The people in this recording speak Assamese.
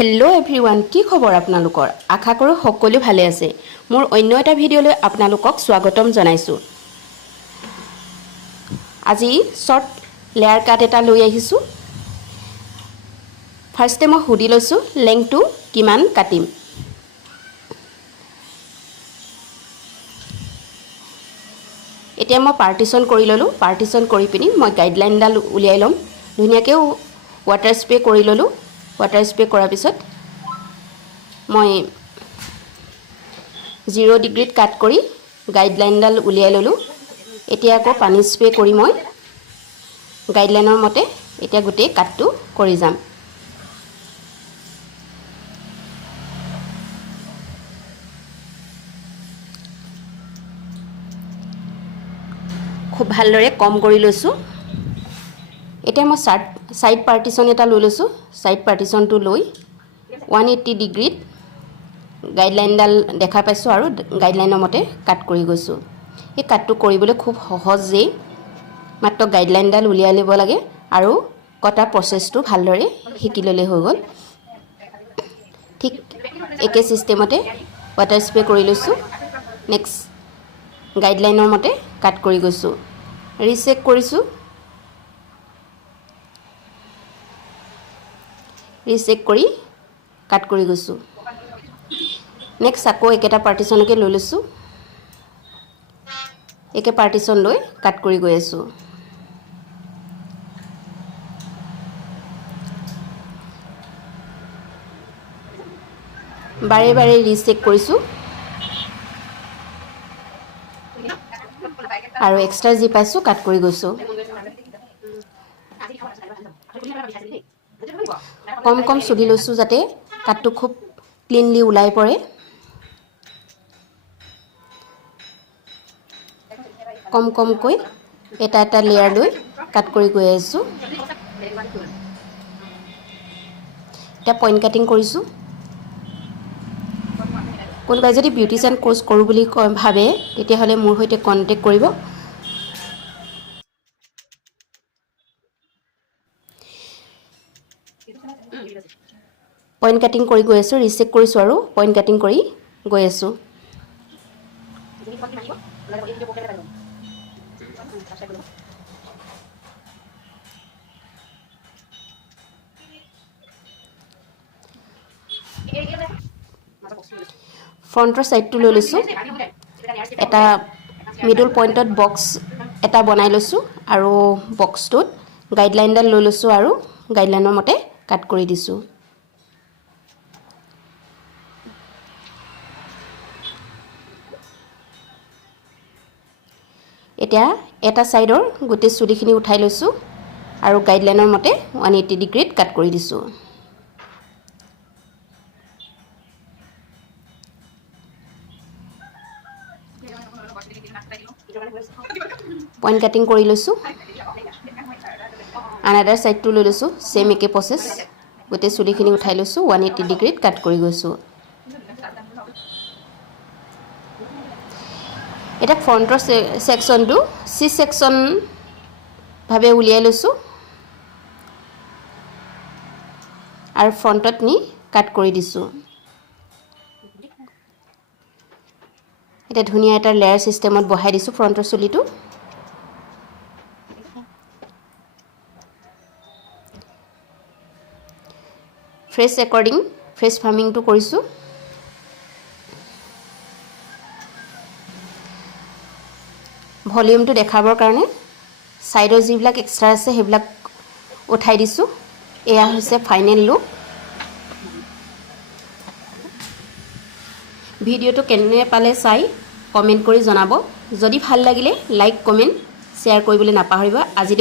हेलो एवरीवन की खबर आपनालोকৰ आशा कৰো সকলো ভালে আছে মোৰ অন্য এটা ভিডিঅলৈ आपनालोকক স্বাগতম জনাইছো আজি শৰ্ট লেয়াৰ কাট এটা লৈ আহিছো ফাৰ্স্টে মই হুডি লৈছো লেংথটো কিমান কাটিম এতিয়া মই পাৰ্টিশন কৰি ললো পাৰ্টিশন কৰি পিনি মই গাইডলাইনডাল উলিয়াই লম ধুনিয়াকৈ ওয়াটাৰ স্প্ৰে কৰি ললো वाटर स्प्रे करार पिছত मैं 0 डिग्री काट करी गाइडलाइनडाल उलियाई ललो एतिया आको पानी स्प्रे करी मैं गाइडलाइनर मते एतिया गुटे काटटु करी जाम खूब भालदरे कम करी लैसु एतिया मैं साइड पार्टिशन एटा লৈ লৈছো साइड पार्टिशन तो লৈ 180 डिग्री गाइडलाइनडाल দেখা পাইছো আৰু গাইডলাইনৰ মতে কাট কৰি গৈছো এই কাটটো কৰিবলৈ খুব সহজে মাত্ৰ গাইডলাইনডাল উলিয়াই লব লাগে আৰু কটা প্ৰসেসটো ভালদৰে শিকি ললে হৈ গল ঠিক একে সিস্টেমতে ওয়াটাৰ স্প্ৰে কৰি লৈছো নেক্সট গাইডলাইনৰ মতে কাট কৰি গৈছো ৰিচেক কৰিছো ৰিচেক কৰি কাট কৰি গৈছো নেক্সট আকো একেটা পাৰ্টিশনকে লৈ লৈছো একে পাৰ্টিশন লৈ কাট কৰি গৈ আছো বাৰে বাৰে ৰিচেক কৰিছো আৰু এক্সট্ৰা জি পাইছো কাট কৰি গৈছো कम कम चुली लैसु जाते काटटु खूब क्लीनली उलाई पड़े कम कम कोई एटा एटा लेयर লৈ কাট কৰি গৈ আছো এটা পইণ্ট কাটিং কৰিছো কোনবাই যদি বিউটিশিয়ান কোৰ্স কৰো বুলি ভাবে তেতিয়া হলে মোৰ হৈতে কন্টাক্ট কৰিব पॉइंट काटिंग करी गई आसो रिचेक करिसो आरो पॉइंट काटिंग करी गई आसो फ्रंटर साइड तो লৈ লৈছো এটা মিডল পয়েন্টত বক্স এটা বনাই লৈছো আৰু বক্সটোত গাইডলাইনডাল লৈ লৈছো আৰু গাইডলাইনৰ মতে কাট কৰি দিছো এতিয়া এটা সাইডৰ গুটে চুলিখিনি উঠাই লৈছো আৰু গাইডলাইনৰ মতে 180 ডিগ্ৰীত কাট কৰি দিছো পইণ্ট কাটিং কৰি লৈছো अनदर साइड तो লৈ লৈছো সেম একে প্ৰসেস গুটে চুলিখিনি উঠাই লৈছো 180 ডিগ্ৰীত কাট কৰি গৈছো এটা ফ্ৰন্টৰ সেকশনটো সি সেকশন ভাবে উলিয়াই লৈছো আৰু ফ্ৰন্টত নি কাট কৰি দিছো এটা ধুনিয়া এটা লেয়াৰ সিস্টেমত বহাই দিছো ফ্ৰন্টৰ চুলিটো फ्रेश अकॉर्डिंग फ्रेश फार्मिंग तो करिसु वॉल्यूम तो देखाबर कारणे साइडर जिबलाक एक्स्ट्रा আছে হেবलाक उठाई दिसु एया হৈছে फाइनल लुक ভিডিও তো কেনে পালে চাই কমেন্ট কৰি জনাব যদি ভাল লাগিলে লাইক কমেন্ট শেয়াৰ কৰিবলৈ নাপাহৰিবা আজি